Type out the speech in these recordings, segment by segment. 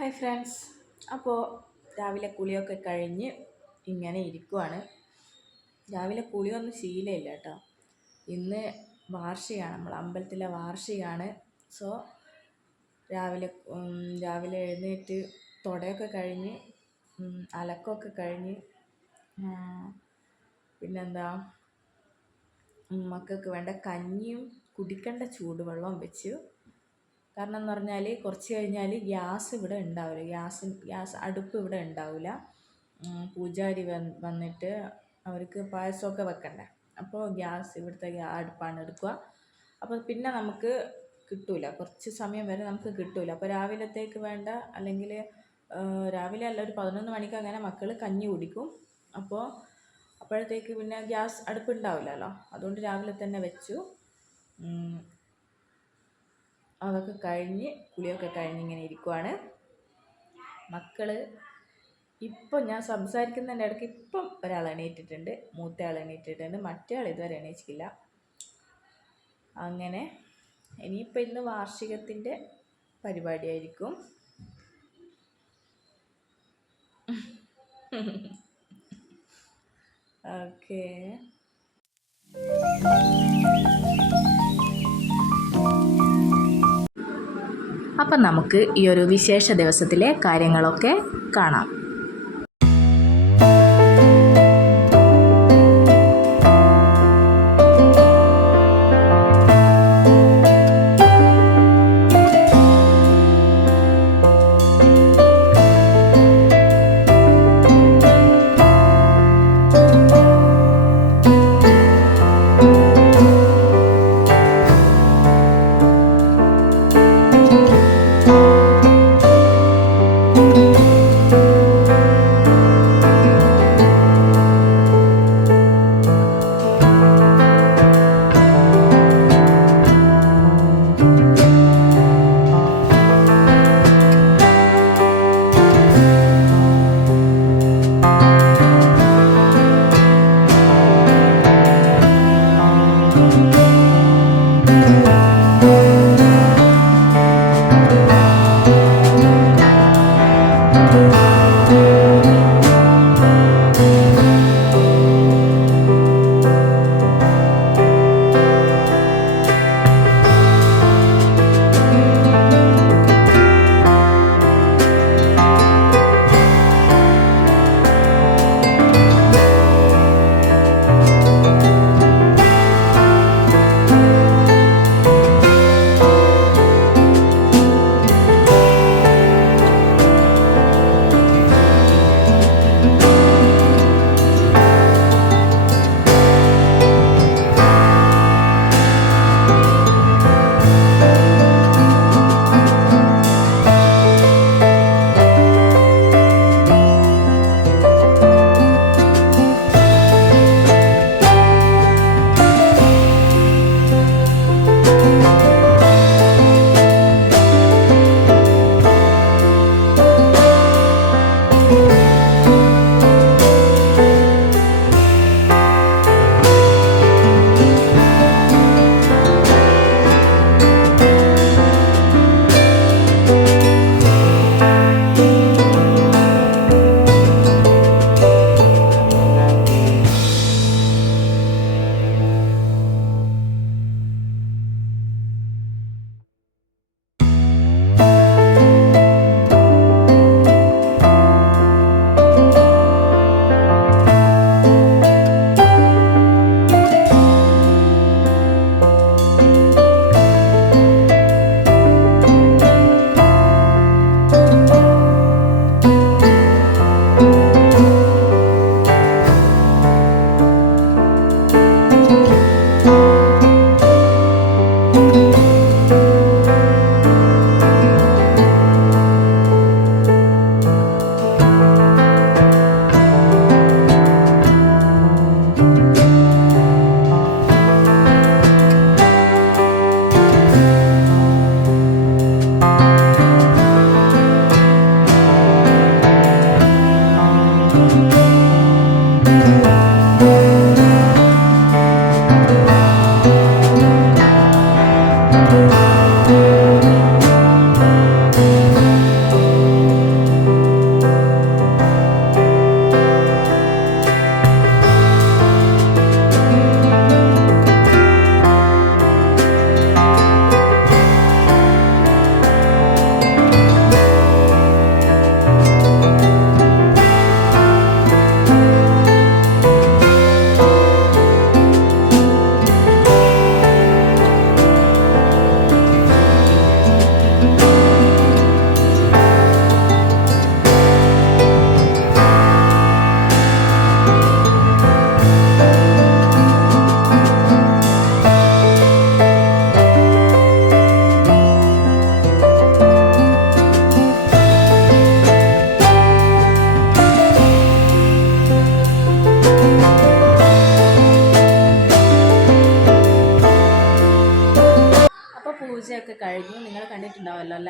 Hi friends. അപ്പോൾ രാവിലെ കുളിയൊക്കെ കഴിഞ്ഞ് ഇങ്ങനെ ഇരിക്കുവാണ്. രാവിലെ കുളിയൊന്നും ശീലമില്ല കേട്ടോ. ഇന്ന് വാർഷികമാണ്, നമ്മൾ അമ്പലത്തിലെ വാർഷികമാണ്. സോ രാവിലെ രാവിലെ എഴുന്നേറ്റ് തുടയൊക്കെ കഴിഞ്ഞ് അലക്കമൊക്കെ കഴിഞ്ഞ് പിന്നെന്താ മക്കൾക്ക് വേണ്ട കഞ്ഞിയും കുടിക്കേണ്ട ചൂടുവെള്ളവും വെച്ച്. കാരണം എന്ന് പറഞ്ഞാൽ കുറച്ച് കഴിഞ്ഞാൽ ഗ്യാസ് ഇവിടെ ഉണ്ടാവില്ല, ഗ്യാസ് അടുപ്പ് ഇവിടെ ഉണ്ടാവില്ല. പൂജാരി വന്നിട്ട് അവർക്ക് പായസമൊക്കെ വെക്കണ്ടേ. അപ്പോൾ ഇവിടുത്തെ അടുപ്പാണ് എടുക്കുക. അപ്പോൾ പിന്നെ നമുക്ക് കിട്ടൂല, കുറച്ച് സമയം വരെ നമുക്ക് കിട്ടൂല. അപ്പോൾ രാവിലത്തേക്ക് വേണ്ട, അല്ലെങ്കിൽ രാവിലെ അല്ല, ഒരു 11 മണിക്ക് അങ്ങനെ മക്കൾ കഞ്ഞി കുടിക്കും. അപ്പോഴത്തേക്ക് പിന്നെ ഗ്യാസ് അടുപ്പ് ഉണ്ടാവില്ലല്ലോ, അതുകൊണ്ട് രാവിലെ തന്നെ വെച്ചു. അതൊക്കെ കഴിഞ്ഞ് കുളിയൊക്കെ കഴിഞ്ഞ് ഇങ്ങനെ ഇരിക്കുവാണ്. മക്കൾ ഇപ്പം ഞാൻ സംസാരിക്കുന്നതിൻ്റെ ഇടയ്ക്ക് ഇപ്പം ഒരാൾ എണീറ്റിട്ടുണ്ട്, മൂത്തയാൾ എണീറ്റിട്ടുണ്ട്, മറ്റേ ആൾ ഇതുവരെ എണീച്ചില്ല. അങ്ങനെ ഇനിയിപ്പോൾ ഇന്ന് വാർഷികത്തിൻ്റെ പരിപാടിയായിരിക്കും. ഓക്കേ. അപ്പം നമുക്ക് ഈ ഒരു വിശേഷ ദിവസത്തിലെ കാര്യങ്ങളൊക്കെ കാണാം.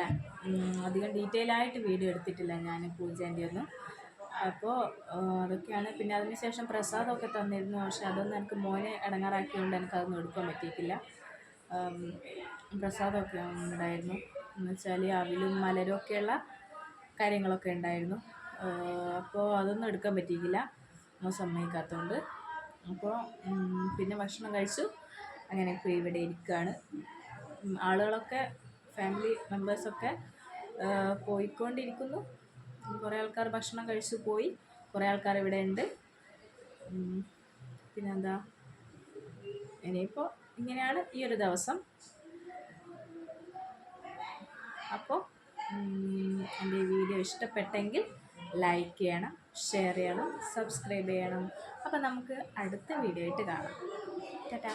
അല്ലേ. അധികം ഡീറ്റെയിൽ ആയിട്ട് വീഡിയോ എടുത്തിട്ടില്ല ഞാൻ പൂജേൻ്റെ ഒന്നും. അപ്പോൾ അതൊക്കെയാണ്. പിന്നെ അതിന് ശേഷം പ്രസാദമൊക്കെ തന്നിരുന്നു. പക്ഷെ അതൊന്നും എനിക്ക് മോനെ ഇടങ്ങാറാക്കിയതുകൊണ്ട് എനിക്കതൊന്നും എടുക്കാൻ പറ്റിയിട്ടില്ല. പ്രസാദമൊക്കെ ഉണ്ടായിരുന്നു. എന്ന് വെച്ചാൽ അവിലും മലരും ഒക്കെയുള്ള കാര്യങ്ങളൊക്കെ ഉണ്ടായിരുന്നു. അപ്പോൾ അതൊന്നും എടുക്കാൻ പറ്റിയിട്ടില്ല, മോൻ സമ്മതിക്കാത്തതുകൊണ്ട്. അപ്പോൾ പിന്നെ ഭക്ഷണം കഴിച്ചു. അങ്ങനെ ഇപ്പോൾ ഇവിടെ ഇരിക്കുകയാണ്. ആളുകളൊക്കെ ഫാമിലി മെമ്പേഴ്സൊക്കെ പോയിക്കൊണ്ടിരിക്കുന്നു. കുറേ ആൾക്കാർ ഭക്ഷണം കഴിച്ചു പോയി, കുറേ ആൾക്കാർ ഇവിടെ ഉണ്ട്. പിന്നെന്താ, ഇനിയിപ്പോൾ ഇങ്ങനെയാണ് ഈ ഒരു ദിവസം. അപ്പോൾ എൻ്റെ ഈ വീഡിയോ ഇഷ്ടപ്പെട്ടെങ്കിൽ ലൈക്ക് ചെയ്യണം, ഷെയർ ചെയ്യണം, സബ്സ്ക്രൈബ് ചെയ്യണം. അപ്പോൾ നമുക്ക് അടുത്ത വീഡിയോ ആയിട്ട് കാണാം. ടാറ്റാ.